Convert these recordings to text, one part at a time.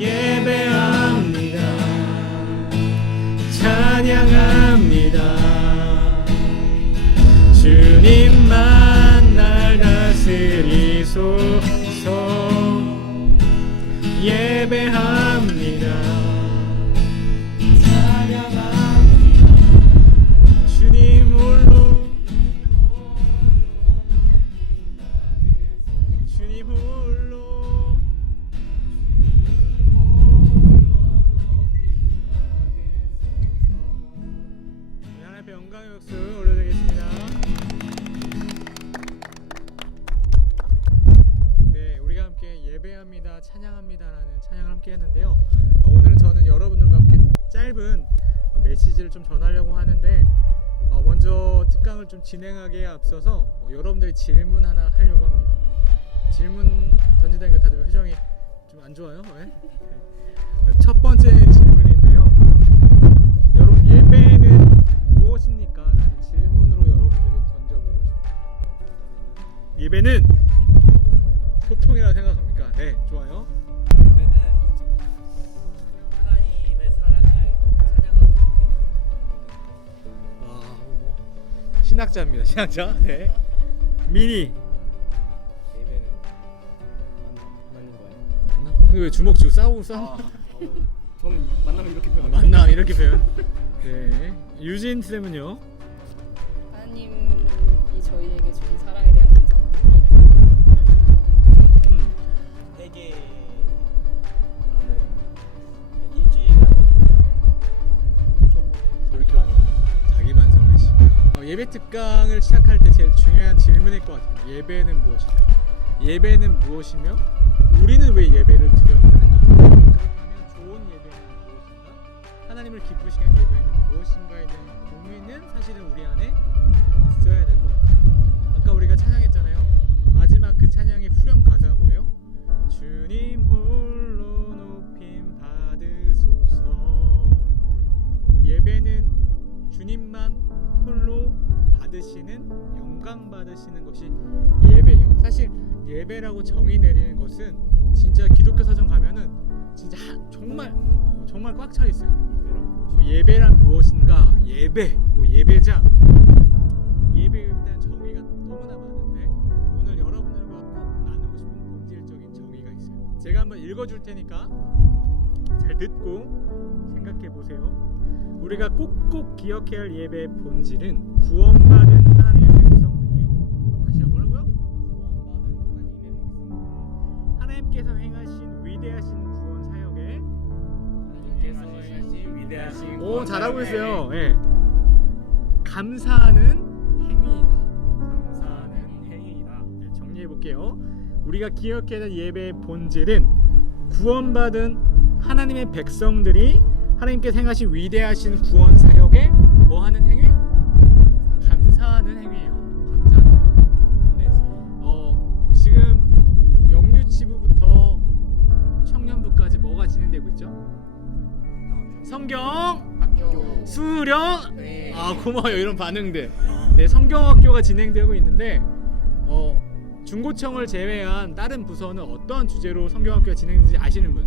예배합니다. 찬양합니다. 주님만 날 다스리소서. 예배합니다. 찬양합니다. 주님 홀로, 주님 홀로. 하나님 앞에 영광의 박수 올려드리겠습니다. 네, 우리가 함께 예배합니다, 찬양합니다라는 찬양을 함께 했는데요. 오늘은 저는 여러분들과 함께 짧은 메시지를 좀 전하려고 하는데, 먼저 특강을 좀 진행하기에 앞서서 여러분들의 질문 하나 하려고 합니다. 질문 던지다니까 다들 표정이 좀 안 좋아요? 네? 첫 번째 질문인데요. 여러분, 예배는 무엇입니까? 라는 질문으로 여러분들에게 던져보고 싶어요. 예배는 소통이라고 생각합니까? 네, 좋아요. 예배는 하나님의 사랑을 찬양하고 있는 신학자입니다. 신학자. 네. 미니. 예배는 만나는 거예요. 근데 왜 주먹 쥐고 싸우? 저는 만나면 이렇게 표현해요. 만나 이렇게 표현. 네. 유진 쌤은요? 하나님이 저희에게 주신 사랑에 대한 감사. 회개하는 일주일간의 돌이켜보는 자기 반성의 시간. 예배 특강을 시작할 때 제일 중요한 질문일 것 같아요. 예배는 무엇일까? 예배는 무엇이며 우리는 왜 예배를 드려야 하는가? 그렇다면 좋은 예배는 무엇인가? 하나님을 기쁘시게 하는 예배는 무엇인가에 대한 고민은 사실은 우리 안에 있어야 될 것 같아요. 아까 우리가 찬양했잖아요. 마지막 그 찬양의 후렴 가사가 뭐예요? 주님 홀로 높임 받으소서. 예배는 주님만 홀로 받으시는, 영광 받으시는 것이 예배예요. 사실 예배라고 정의 내리는 것은 진짜 기독교 서점 가면은 진짜 정말 꽉 차 있어요. 예배란 무엇인가? 예배, 예배자. 예배에 대한 정의가 너무나 많은데 오늘 여러분들과 꼭 나누고 싶은 본질적인 정의가 있어요. 제가 한번 읽어줄 테니까 잘 듣고 생각해 보세요. 우리가 꼭꼭 기억해야 할 예배의 본질은 구원받은 하나님의 백성들이, 다시 뭐라고요? 구원받은 하나님께서 행하신 위대하신 구원 사역에, 오, 잘하고 있어요. 예. 감사하는 행위이다. 감사하는 행위이다. 네, 정리해 볼게요. 우리가 기억해야 할 예배의 본질은 구원받은 하나님의 백성들이 하나님께서 행하신 위대하신 구원 사역에 뭐 하는 행위? 감사하는 행위예요. 감사하는 행위. 네. 지금 영유치부부터 청년부까지 뭐가 진행되고 있죠? 성경 수련. 네. 고마워요. 이런 반응들. 네, 성경학교가 진행되고 있는데 중고청을 제외한 다른 부서는 어떠한 주제로 성경학교가 진행되는지 아시는 분?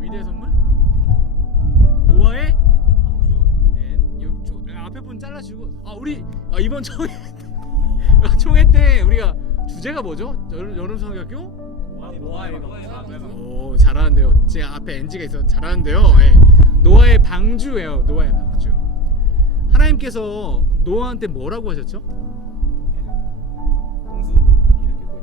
위대한 선물? 노아의 방주. 네, 앞에 분 잘라주고. 우리 이번 총회 때 우리가 주제가 뭐죠? 여름 성경학교? 노아의 방주. 오, 잘하는데요. 제가 앞에 NG가 있어서 잘하는데요. 네. 노아의 방주예요. 노아의 방주. 하나님께서 노아한테 뭐라고 하셨죠? 홍수를 일으킬 거니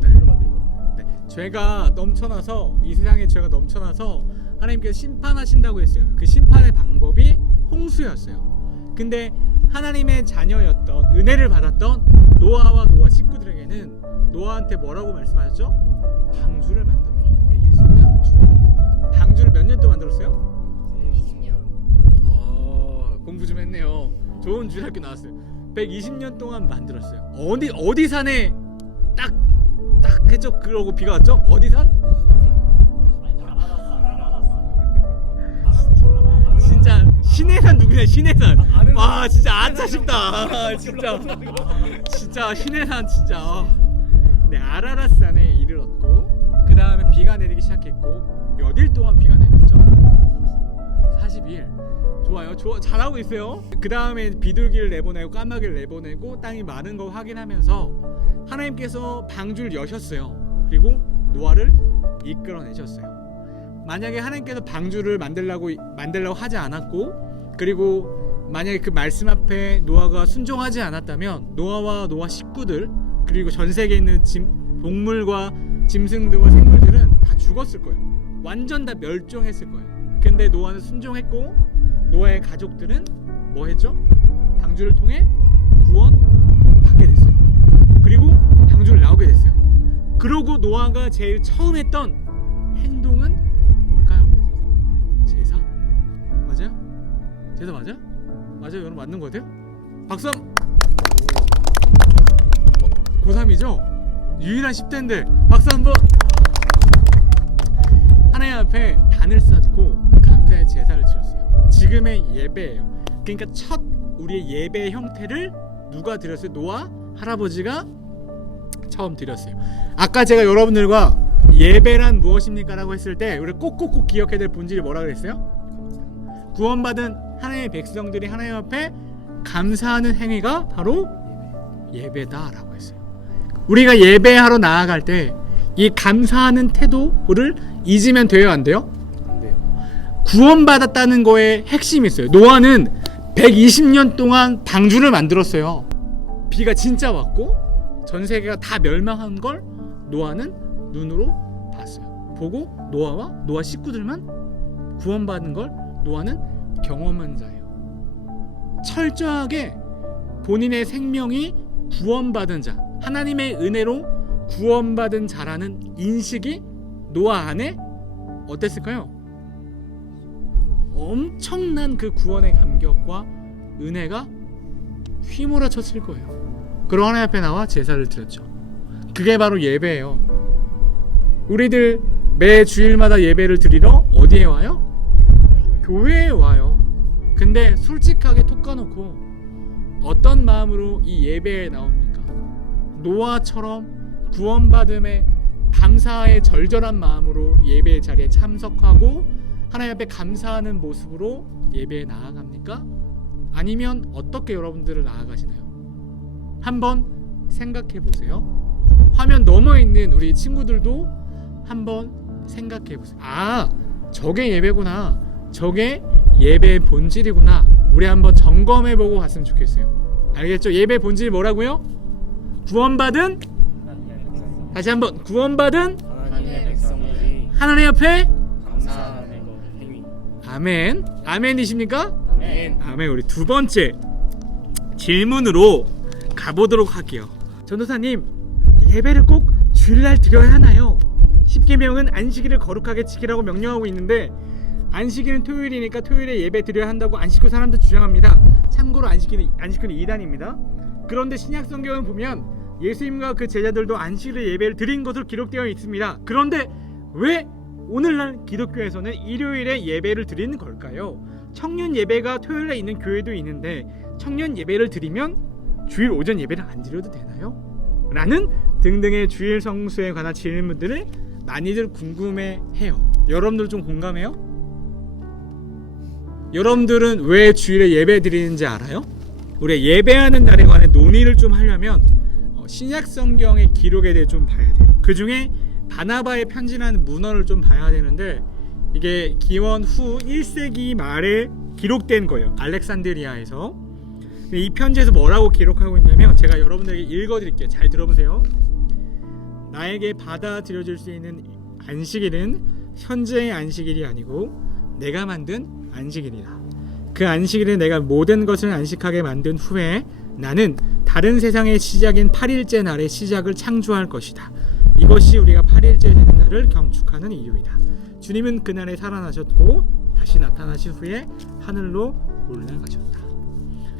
방주를 만들거라. 네. 죄가 넘쳐나서, 이 세상에 죄가 넘쳐나서 하나님께서 심판하신다고 했어요. 그 심판의 방법이 홍수였어요. 근데 하나님의 자녀였던, 은혜를 받았던 노아와 노아 식구들에게는 노아한테 뭐라고 말씀하셨죠? 방주를 만들어라 얘기했어요. 방주를 몇 년 동안 만들었어요? 20년. 공부 좀 했네요. 좋은 주일학교 나왔어요. 120년 동안 만들었어요. 어디 산에 딱 했죠? 그러고 비가 왔죠? 어디 산? 진짜 신해산 누구냐? 신해산. 와, 진짜 아차 싶다. 진짜 신해산 진짜. 네, 아라랏산에 이르렀고 그 다음에 비가 내리기 시작했고 몇 일 동안 비가 내렸죠? 40일. 좋아요. 잘하고 있어요. 그 다음에 비둘기를 내보내고 까마귀를 내보내고 땅이 마른 거 확인하면서 하나님께서 방주를 여셨어요. 그리고 노아를 이끌어내셨어요. 만약에 하나님께서 방주를 만들라고 하지 않았고, 그리고 만약에 그 말씀 앞에 노아가 순종하지 않았다면 노아와 노아 식구들, 그리고 전 세계에 있는 동물과 짐승들과 생물들은 다 죽었을 거예요. 완전 다 멸종했을 거예요. 근데 노아는 순종했고 노아의 가족들은 뭐 했죠? 방주를 통해 구원 받게 됐어요. 그리고 방주를 나오게 됐어요. 그러고 노아가 제일 처음 했던 행동은 뭘까요? 제사. 맞아요? 제사 맞아요? 맞아요. 여러분 맞는 거 같아요? 박수 한번. 고3이죠? 유일한 10대인데 박수 한번. 하나님 앞에 단을 쌓고 감사의 제사를 드렸어요. 지금의 예배예요. 그러니까 첫 우리의 예배의 형태를 누가 드렸어요? 노아 할아버지가 처음 드렸어요. 아까 제가 여러분들과 예배란 무엇입니까? 라고 했을 때 우리 꼭꼭꼭 기억해야 될 본질이 뭐라 그랬어요? 구원받은 하나님의 백성들이 하나님 앞에 감사하는 행위가 바로 예배다라고 했어요. 우리가 예배하러 나아갈 때 이 감사하는 태도를 잊으면 돼요, 안 돼요? 안 돼요. 구원받았다는 거에 핵심이 있어요. 노아는 120년 동안 방주를 만들었어요. 비가 진짜 왔고 전 세계가 다 멸망한 걸 노아는 눈으로 봤어요. 보고 노아와 노아 식구들만 구원받은 걸 노아는 경험한 자예요. 철저하게 본인의 생명이 구원받은 자, 하나님의 은혜로 구원받은 자라는 인식이 노아 안에 어땠을까요? 엄청난 그 구원의 감격과 은혜가 휘몰아쳤을 거예요. 그러 하나님 앞에 나와 제사를 드렸죠. 그게 바로 예배예요. 우리들 매 주일마다 예배를 드리러 어디에 와요? 교회에 와요. 근데 솔직하게 톡 까놓고 어떤 마음으로 이 예배에 나옵니까? 노아처럼 구원받음에 감사의 절절한 마음으로 예배 자리에 참석하고 하나님 앞에 감사하는 모습으로 예배에 나아갑니까? 아니면 어떻게 여러분들을 나아가시나요? 한번 생각해 보세요. 화면 너머에 있는 우리 친구들도 한번 생각해 보세요. 아, 저게 예배구나. 저게 예배의 본질이구나. 우리 한번 점검해 보고 갔으면 좋겠어요. 알겠죠? 예배 본질이 뭐라고요? 구원받은, 다시 한번, 구원받은 하나님의 백성들이 하나님 앞에 감사하는 행위. 아멘. 아멘이십니까? 아멘. 아멘. 우리 두 번째 질문으로 가보도록 할게요. 전도사님, 예배를 꼭 주일날 드려야 하나요? 십계명은 안식일을 거룩하게 지키라고 명령하고 있는데 안식일은 토요일이니까 토요일에 예배 드려야 한다고 안식교 사람들 주장합니다. 참고로 안식일은 이단입니다. 그런데 신약 성경을 보면 예수님과 그 제자들도 안식일에 예배를 드린 것으로 기록되어 있습니다. 그런데 왜 오늘날 기독교에서는 일요일에 예배를 드리는 걸까요? 청년 예배가 토요일에 있는 교회도 있는데 청년 예배를 드리면 주일 오전 예배를 안 드려도 되나요? 라는 등등의 주일 성수에 관한 질문들을 많이들 궁금해해요. 여러분들 좀 공감해요? 여러분들은 왜 주일에 예배 드리는지 알아요? 우리 예배하는 날에 관해 논의를 좀 하려면 신약 성경의 기록에 대해 좀 봐야 돼요. 그 중에 바나바의 편지라는 문헌을 좀 봐야 되는데 이게 기원 후 1세기 말에 기록된 거예요. 알렉산드리아에서. 이 편지에서 뭐라고 기록하고 있냐면 제가 여러분들에게 읽어드릴게요. 잘 들어보세요. 나에게 받아들여질 수 있는 안식일은 현재의 안식일이 아니고 내가 만든 안식일이다. 그 안식일에 내가 모든 것을 안식하게 만든 후에 나는 다른 세상의 시작인 8일째 날의 시작을 창조할 것이다. 이것이 우리가 8일째 되는 날을 경축하는 이유이다. 주님은 그날에 살아나셨고 다시 나타나신 후에 하늘로 올라가셨다.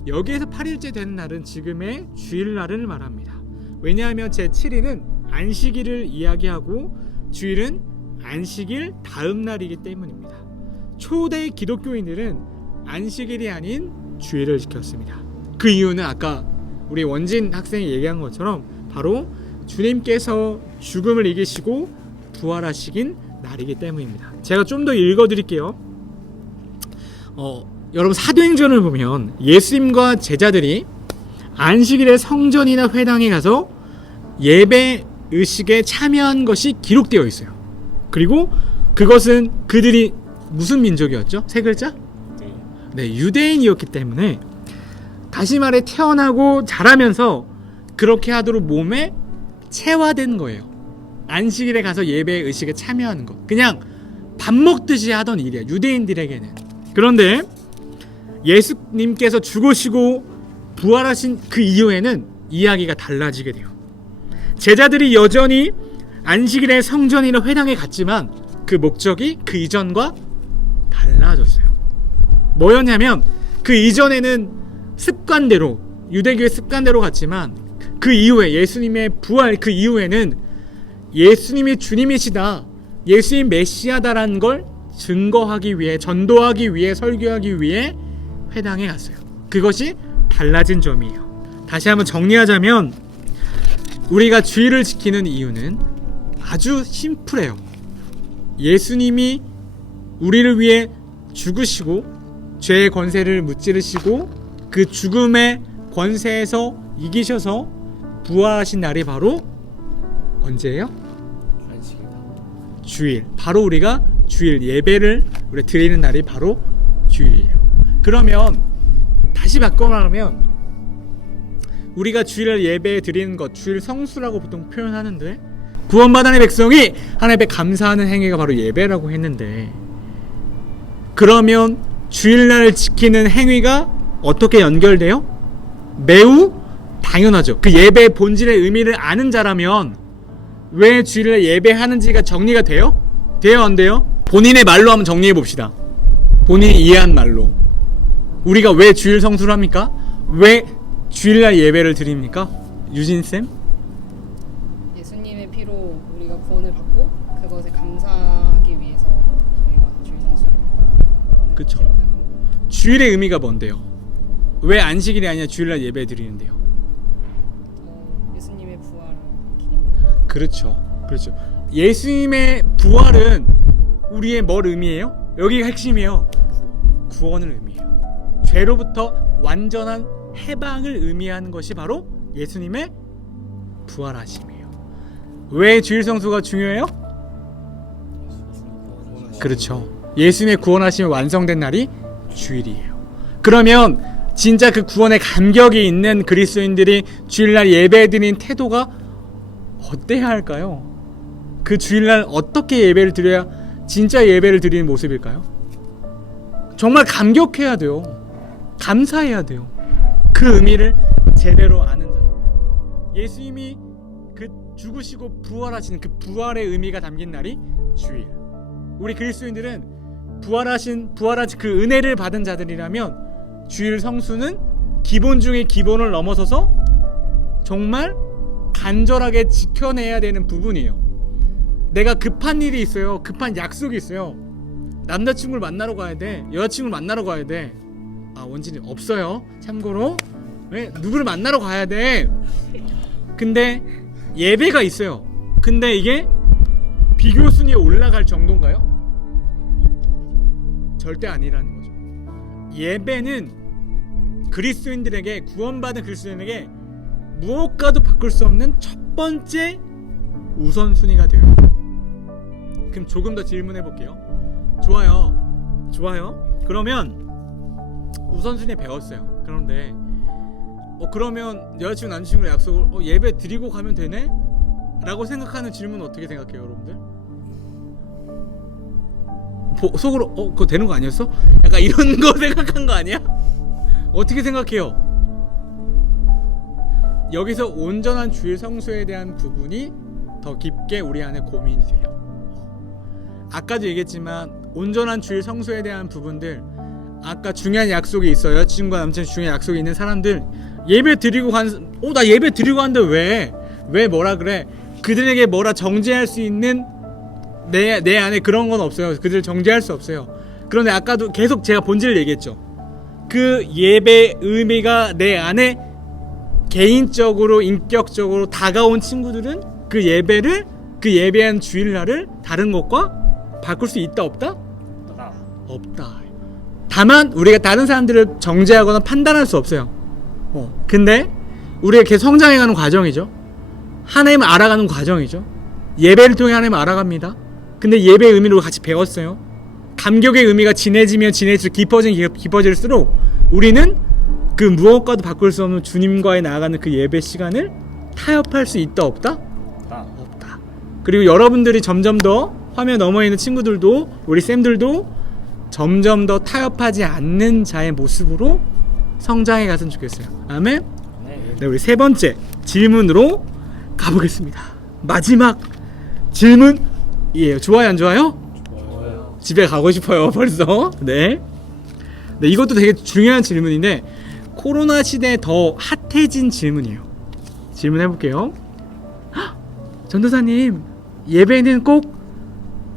여기에서 8일째 되는 날은 지금의 주일날을 말합니다. 왜냐하면 제7일은 안식일을 이야기하고 주일은 안식일 다음 날이기 때문입니다. 초대 기독교인들은 안식일이 아닌 주일을 지켰습니다. 그 이유는 아까 우리 원진 학생이 얘기한 것처럼 바로 주님께서 죽음을 이기시고 부활하시긴 날이기 때문입니다. 제가 좀 더 읽어드릴게요. 여러분 사도행전을 보면 예수님과 제자들이 안식일에 성전이나 회당에 가서 예배 의식에 참여한 것이 기록되어 있어요. 그리고 그것은 그들이 무슨 민족이었죠? 세 글자? 네, 유대인이었기 때문에 다시 말해 태어나고 자라면서 그렇게 하도록 몸에 체화된 거예요. 안식일에 가서 예배 의식에 참여하는 것. 그냥 밥 먹듯이 하던 일이야, 유대인들에게는. 그런데 예수님께서 죽으시고 부활하신 그 이후에는 이야기가 달라지게 돼요. 제자들이 여전히 안식일에 성전이나 회당에 갔지만 그 목적이 그 이전과 달라졌어요. 뭐였냐면 그 이전에는 습관대로, 유대교의 습관대로 갔지만 그 이후에 예수님의 부활 그 이후에는 예수님이 주님이시다, 예수님 메시아다라는 걸 증거하기 위해, 전도하기 위해, 설교하기 위해 회당에 갔어요. 그것이 달라진 점이에요. 다시 한번 정리하자면 우리가 주일을 지키는 이유는 아주 심플해요. 예수님이 우리를 위해 죽으시고 죄의 권세를 무찌르시고 그 죽음의 권세에서 이기셔서 부활하신 날이 바로 언제예요? 안식이다. 주일. 바로 우리가 주일 예배를 우리 드리는 날이 바로 주일이에요. 그러면 다시 바꿔 말하면 우리가 주일을 예배 드리는 것, 주일 성수라고 보통 표현하는데 구원받은 백성이 하나님 앞에 감사하는 행위가 바로 예배라고 했는데, 그러면 주일날 지키는 행위가 어떻게 연결돼요? 매우 당연하죠. 그 예배의 본질의 의미를 아는 자라면 왜 주일날 예배하는지가 정리가 돼요? 돼요, 안 돼요? 본인의 말로 한번 정리해 봅시다. 본인이 이해한 말로. 우리가 왜 주일 성수를 합니까? 왜 주일날 예배를 드립니까? 유진쌤? 예수님의 피로 우리가 구원을 받고 그것에 감사하기 위해서 저희가 주일 성수를 하는 그쵸. 것이라고 생각합니다. 주일의 의미가 뭔데요? 왜 안식일이 아니라 주일날 예배 드리는데요? 예수님의 부활 기념. 그렇죠. 예수님의 부활은 우리의 뭘 의미해요? 여기가 핵심이에요. 구원을 의미해요. 죄로부터 완전한 해방을 의미하는 것이 바로 예수님의 부활하심이에요. 왜 주일 성수가 중요해요? 그렇죠. 예수님의 구원하심이 완성된 날이 주일이에요. 그러면 진짜 그 구원의 감격이 있는 그리스도인들이 주일날 예배드리는 태도가 어때야 할까요? 그 주일날 어떻게 예배를 드려야 진짜 예배를 드리는 모습일까요? 정말 감격해야 돼요. 감사해야 돼요. 그 의미를 제대로 아는 자라면. 예수님이 그 죽으시고 부활하시는 그 부활의 의미가 담긴 날이 주일. 우리 그리스도인들은 부활하신 그 은혜를 받은 자들이라면 주일 성수는 기본 중에 기본을 넘어서서 정말 간절하게 지켜내야 되는 부분이에요. 내가 급한 일이 있어요. 급한 약속이 있어요. 남자친구를 만나러 가야 돼. 여자친구를 만나러 가야 돼. 원진이 없어요. 참고로. 왜? 누구를 만나러 가야 돼. 근데 예배가 있어요. 근데 이게 비교 순위에 올라갈 정도인가요? 절대 아니라는 거죠. 예배는 그리스도인들에게, 구원받은 그리스도인에게 무엇과도 바꿀 수 없는 첫 번째 우선순위가 돼요. 그럼 조금 더 질문해 볼게요. 좋아요. 그러면 우선순위 배웠어요. 그런데 그러면 여자친구 남자친구랑 약속을 예배 드리고 가면 되네? 라고 생각하는 질문은 어떻게 생각해요, 여러분들? 속으로 그거 되는 거 아니었어? 약간 이런 거 생각한 거 아니야? 어떻게 생각해요? 여기서 온전한 주일 성수에 대한 부분이 더 깊게 우리 안에 고민이 돼요. 아까도 얘기했지만 온전한 주일 성수에 대한 부분들, 아까 중요한 약속이 있어요. 여자친구와 남자친구 중요한 약속이 있는 사람들 예배 드리고 나 예배 드리고 가는데 왜 뭐라 그래? 그들에게 뭐라 정죄할 수 있는 내 안에 그런 건 없어요. 그들을 정죄할 수 없어요. 그런데 아까도 계속 제가 본질을 얘기했죠. 그 예배 의미가 내 안에 개인적으로 인격적으로 다가온 친구들은 그 예배를 그 예배한 주일날을 다른 것과 바꿀 수 있다 없다? 없다. 없다. 다만 우리가 다른 사람들을 정죄하거나 판단할 수 없어요. 근데 우리가 계속 성장해가는 과정이죠. 하나님을 알아가는 과정이죠. 예배를 통해 하나님을 알아갑니다. 근데 예배의 의미를 같이 배웠어요. 감격의 의미가 진해지면 진해질수록 깊어질수록 우리는 그 무엇과도 바꿀 수 없는 주님과의 나아가는 그 예배 시간을 타협할 수 있다 없다? 없다. 없다. 그리고 여러분들이 점점 더 화면 너머에 있는 친구들도 우리 쌤들도 점점 더 타협하지 않는 자의 모습으로 성장해 갔으면 좋겠어요. 아멘. 네, 우리 세 번째 질문으로 가보겠습니다. 마지막 질문이에요. 좋아요, 안 좋아요? 좋아요. 집에 가고 싶어요, 벌써. 네. 네, 이것도 되게 중요한 질문인데 코로나 시대에 더 핫해진 질문이에요. 질문해 볼게요. 전도사님, 예배는 꼭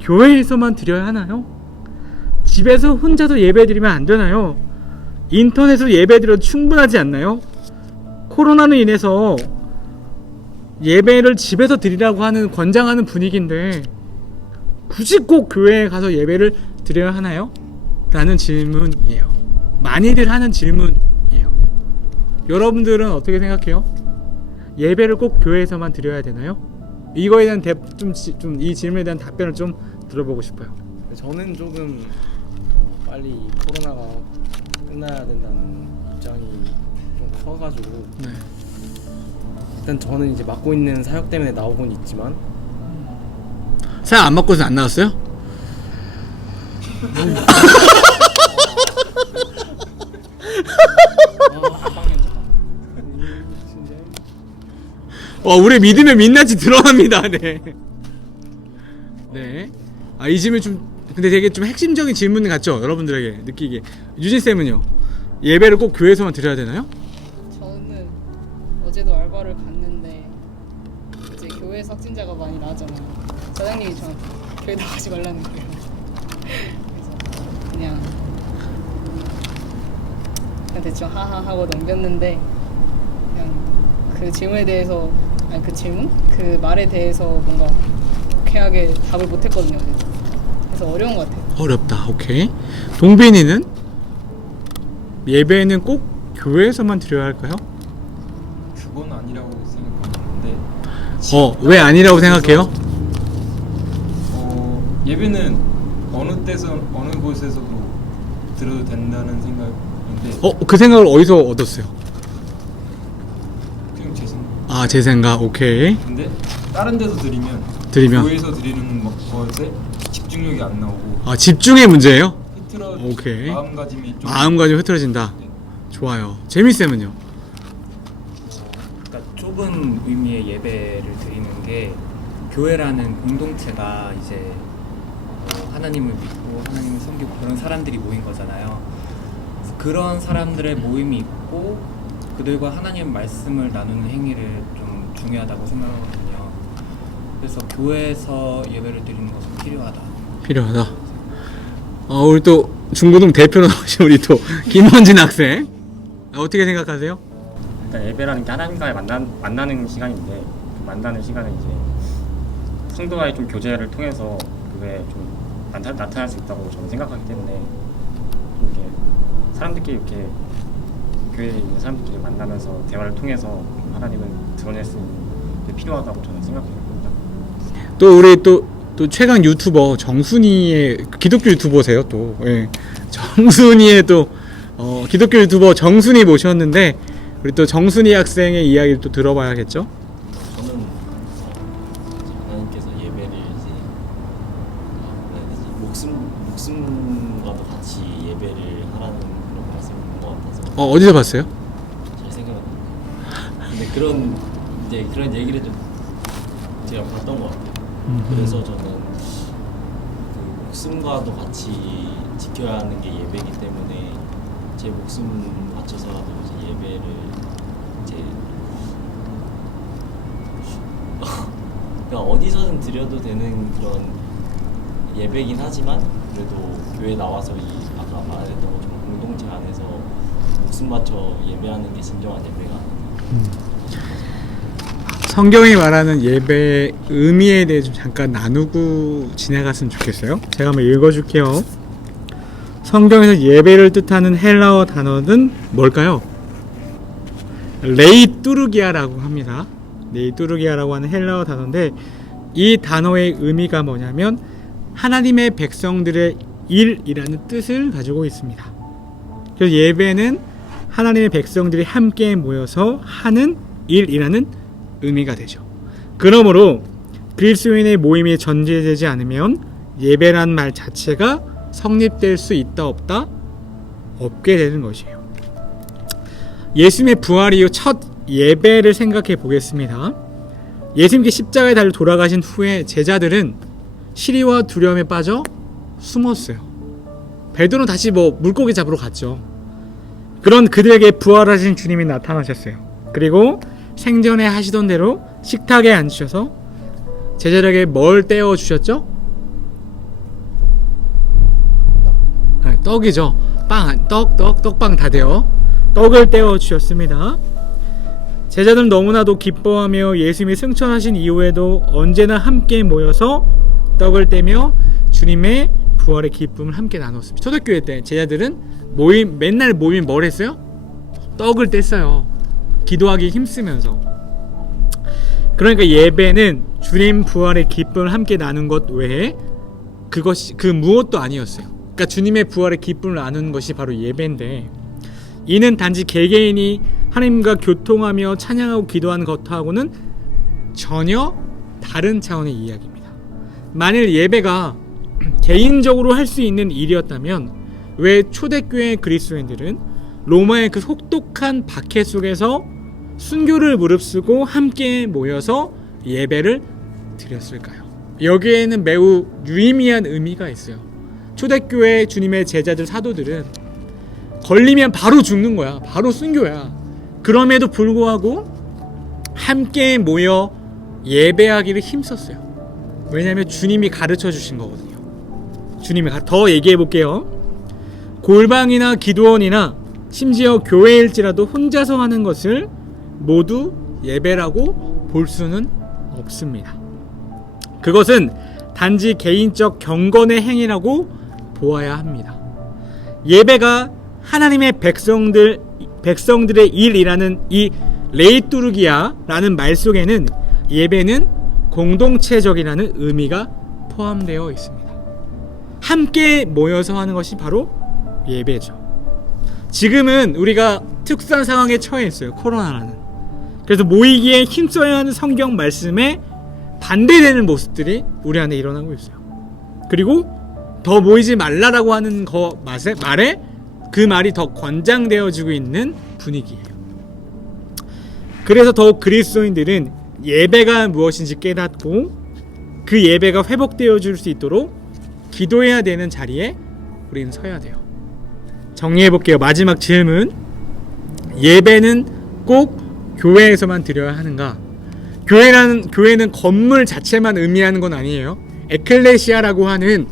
교회에서만 드려야 하나요? 집에서 혼자서 예배 드리면 안 되나요? 인터넷으로 예배 드려도 충분하지 않나요? 코로나로 인해서 예배를 집에서 드리라고 하는 권장하는 분위기인데 굳이 꼭 교회에 가서 예배를 드려야 하나요? 라는 질문이에요. 많이들 하는 질문이에요. 여러분들은 어떻게 생각해요? 예배를 꼭 교회에서만 드려야 되나요? 이거에 대한 이 질문에 대한 답변을 좀 들어보고 싶어요. 저는 조금 빨리 코로나가 끝나야 된다는 입장이 좀 커가지고 네. 일단 저는 이제 맡고 있는 사역 때문에 나오곤 있지만 사역 안 맡고서 안 나왔어요? 우리 믿으면 민낯이 드러납니다. 네. 네. 이 질문 좀 근데 되게 좀 핵심적인 질문 같죠? 여러분들에게 느끼기에. 유진 쌤은요? 예배를 꼭 교회에서만 드려야 되나요? 저는 어제도 알바를 갔는데 이제 교회에서 확진자가 많이 나왔잖아요. 사장님이 저한테 교회 나가지 말라는 거예요. 그래서 그냥 대충 하하 하고 넘겼는데 그냥 그 질문에 대해서 그 말에 대해서 뭔가 유쾌하게 답을 못했거든요. 그래서 어려운 것 같아요. 어렵다. 오케이. 동빈이는 예배는 꼭 교회에서만 드려야 할까요? 그건 아니라고 생각하는데 왜 아니라고 생각해요? 예배는 어느 때서 어느 곳에서도 들어도 된다는 생각인데 그 생각을 어디서 얻었어요? 그냥 제 생각. 제 생각. 오케이. 근데 다른 데서 드리면 교회에서 드리는 것에 집중력이 안 나오고 집중의 문제예요? 오케이. 마음가짐이 좀 흐트러진다. 네. 좋아요. 재미쌤은요? 그러니까 좁은 의미의 예배를 드리는 게 교회라는 공동체가 이제 하나님을 믿고 하나님을 섬기고 그런 사람들이 모인 거잖아요. 그래서 그런 사람들의 모임이 있고 그들과 하나님 말씀을 나누는 행위를 좀 중요하다고 생각하거든요. 그래서 교회에서 예배를 드리는 것은 필요하다. 우리 또 중고등 대표로 나오신 우리 또 김원진 학생 어떻게 생각하세요? 일단 예배라는 게 하나님과의 만나는 시간인데 그 만나는 시간에 이제 성도와의 좀 교제를 통해서 그게 좀 나타날 수 있다고 저는 생각하기 때문에 좀 이렇게 사람들끼리 이렇게 교회에 있는 사람들끼리 만나면서 대화를 통해서 하나님을 드러낼 수 있는 게 필요하다고 저는 생각합니다. 또 우리 또 최강 유튜버 정순이의 기독교 유튜버세요 또. 예. 정순이의 또 기독교 유튜버 정순이 모셨는데 우리 또 정순이 학생의 이야기를 또 들어봐야겠죠? 저는 하나님께서 예배를 이제 목숨과도 같이 예배를 하라는 그런 말씀을 본 것 같아서 어디서 봤어요? 잘 생각합니다. 근데 그런 얘기를 좀 제가 봤던 것 같아요. 그래서 저는 그 목숨과도 같이 지켜야 하는 게 예배이기 때문에 제 목숨 바쳐서라도 이제 예배를 이제 그냥 어디서든 드려도 되는 그런 예배긴 하지만 그래도 교회 나와서 아까 말했던 것처럼 공동체 안에서 목숨 바쳐 예배하는 게 진정한 예배가 아닌가. 성경이 말하는 예배의 의미에 대해 좀 잠깐 나누고 지나갔으면 좋겠어요. 제가 한번 읽어줄게요. 성경에서 예배를 뜻하는 헬라어 단어는 뭘까요? 레이뚜르기아라고 합니다. 레이뚜르기아라고 하는 헬라어 단어인데 이 단어의 의미가 뭐냐면 하나님의 백성들의 일이라는 뜻을 가지고 있습니다. 그래서 예배는 하나님의 백성들이 함께 모여서 하는 일이라는 의미가 되죠. 그러므로 그리스도인의 모임이 전제되지 않으면 예배란 말 자체가 성립될 수 있다 없다? 없게 되는 것이에요. 예수님의 부활 이후 첫 예배를 생각해 보겠습니다. 예수님께 십자가에 달려 돌아가신 후에 제자들은 시리와 두려움에 빠져 숨었어요. 베드로는 다시 물고기 잡으러 갔죠. 그런 그들에게 부활하신 주님이 나타나셨어요. 그리고 생전에 하시던 대로 식탁에 앉으셔서 제자들에게 뭘 떼어 주셨죠? 떡이죠. 떡빵 다 돼요. 떡을 떼어 주셨습니다. 제자들은 너무나도 기뻐하며 예수님이 승천하신 이후에도 언제나 함께 모여서 떡을 떼며 주님의 부활의 기쁨을 함께 나눴습니다. 초대교회 때 제자들은 맨날 모이면 뭘 했어요? 떡을 뗐어요. 기도하기 힘쓰면서. 그러니까 예배는 주님 부활의 기쁨을 함께 나눈 것 외에 그것이 그 무엇도 아니었어요. 그러니까 주님의 부활의 기쁨을 나누는 것이 바로 예배인데 이는 단지 개개인이 하나님과 교통하며 찬양하고 기도하는 것하고는 전혀 다른 차원의 이야기입니다. 만일 예배가 개인적으로 할 수 있는 일이었다면 왜 초대교회 그리스도인들은 로마의 그 혹독한 박해 속에서 순교를 무릅쓰고 함께 모여서 예배를 드렸을까요? 여기에는 매우 유의미한 의미가 있어요. 초대교회 주님의 제자들 사도들은 걸리면 바로 죽는 거야. 바로 순교야. 그럼에도 불구하고 함께 모여 예배하기를 힘썼어요. 왜냐하면 주님이 가르쳐 주신 거거든요. 주님이 더 얘기해 볼게요. 골방이나 기도원이나 심지어 교회일지라도 혼자서 하는 것을 모두 예배라고 볼 수는 없습니다. 그것은 단지 개인적 경건의 행위라고 보아야 합니다. 예배가 하나님의 백성들의 일이라는 이 레이뚜르기아라는 말 속에는 예배는 공동체적이라는 의미가 포함되어 있습니다. 함께 모여서 하는 것이 바로 예배죠. 지금은 우리가 특수한 상황에 처해 있어요. 코로나라는. 그래서 모이기에 힘써야 하는 성경 말씀에 반대되는 모습들이 우리 안에 일어나고 있어요. 그리고 더 모이지 말라라고 하는 말에 그 말이 더 권장되어지고 있는 분위기예요. 그래서 더욱 그리스도인들은 예배가 무엇인지 깨닫고 그 예배가 회복되어 줄 수 있도록 기도해야 되는 자리에 우리는 서야 돼요. 정리해 볼게요. 마지막 질문. 예배는 꼭 교회에서만 드려야 하는가? 교회는 건물 자체만 의미하는 건 아니에요. 에클레시아라고 하는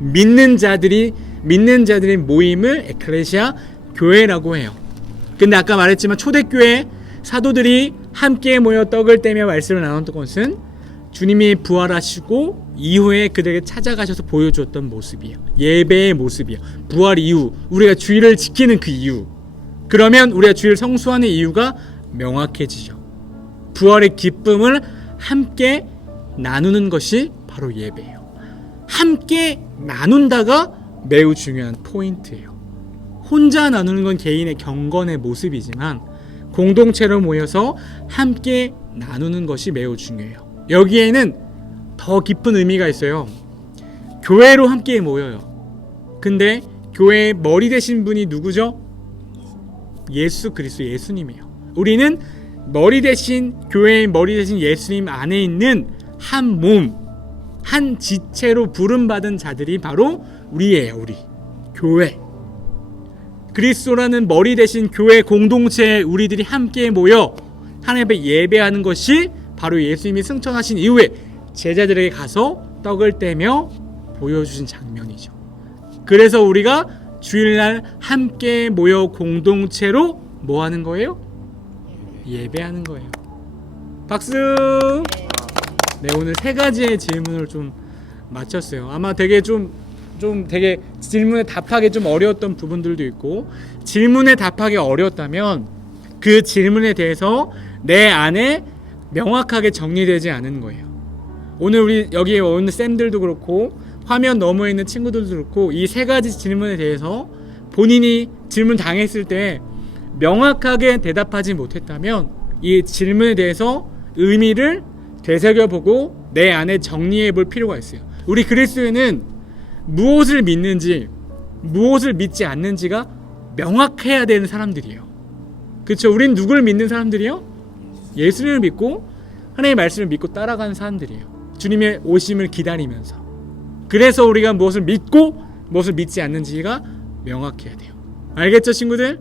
믿는 자들의 모임을 에클레시아 교회라고 해요. 근데 아까 말했지만 초대교회 사도들이 함께 모여 떡을 떼며 말씀을 나눴던 것은 주님이 부활하시고 이후에 그들에게 찾아가셔서 보여주었던 모습이에요. 예배의 모습이에요. 부활 이후 우리가 주일을 지키는 그 이유. 그러면 우리가 주일을 성수하는 이유가 명확해지죠. 부활의 기쁨을 함께 나누는 것이 바로 예배예요. 함께 나눈다가 매우 중요한 포인트예요. 혼자 나누는 건 개인의 경건의 모습이지만 공동체로 모여서 함께 나누는 것이 매우 중요해요. 여기에는 더 깊은 의미가 있어요. 교회로 함께 모여요. 근데 교회의 머리 되신 분이 누구죠? 예수 그리스도 예수님이에요. 우리는 머리 대신 교회의 머리 대신 예수님 안에 있는 한 몸, 한 지체로 부름받은 자들이 바로 우리예요. 우리 교회. 그리스도라는 머리 대신 교회 공동체에 우리들이 함께 모여 하나님 앞에 예배하는 것이 바로 예수님이 승천하신 이후에 제자들에게 가서 떡을 떼며 보여주신 장면이죠. 그래서 우리가 주일날 함께 모여 공동체로 뭐 하는 거예요? 예배하는 거예요. 박수. 네, 오늘 세 가지의 질문을 좀 마쳤어요. 아마 되게 좀 되게 질문에 답하기 좀 어려웠던 부분들도 있고, 질문에 답하기 어려웠다면 그 질문에 대해서 내 안에 명확하게 정리되지 않은 거예요. 오늘 우리 여기 오는 쌤들도 그렇고 화면 너머에 있는 친구들도 그렇고 이 세 가지 질문에 대해서 본인이 질문 당했을 때 명확하게 대답하지 못했다면 이 질문에 대해서 의미를 되새겨보고 내 안에 정리해 볼 필요가 있어요. 우리 그리스도인은 무엇을 믿는지 무엇을 믿지 않는지가 명확해야 되는 사람들이에요. 그렇죠? 우린 누굴 믿는 사람들이요? 예수님을 믿고 하나님의 말씀을 믿고 따라가는 사람들이에요. 주님의 오심을 기다리면서. 그래서 우리가 무엇을 믿고 무엇을 믿지 않는지가 명확해야 돼요. 알겠죠, 친구들?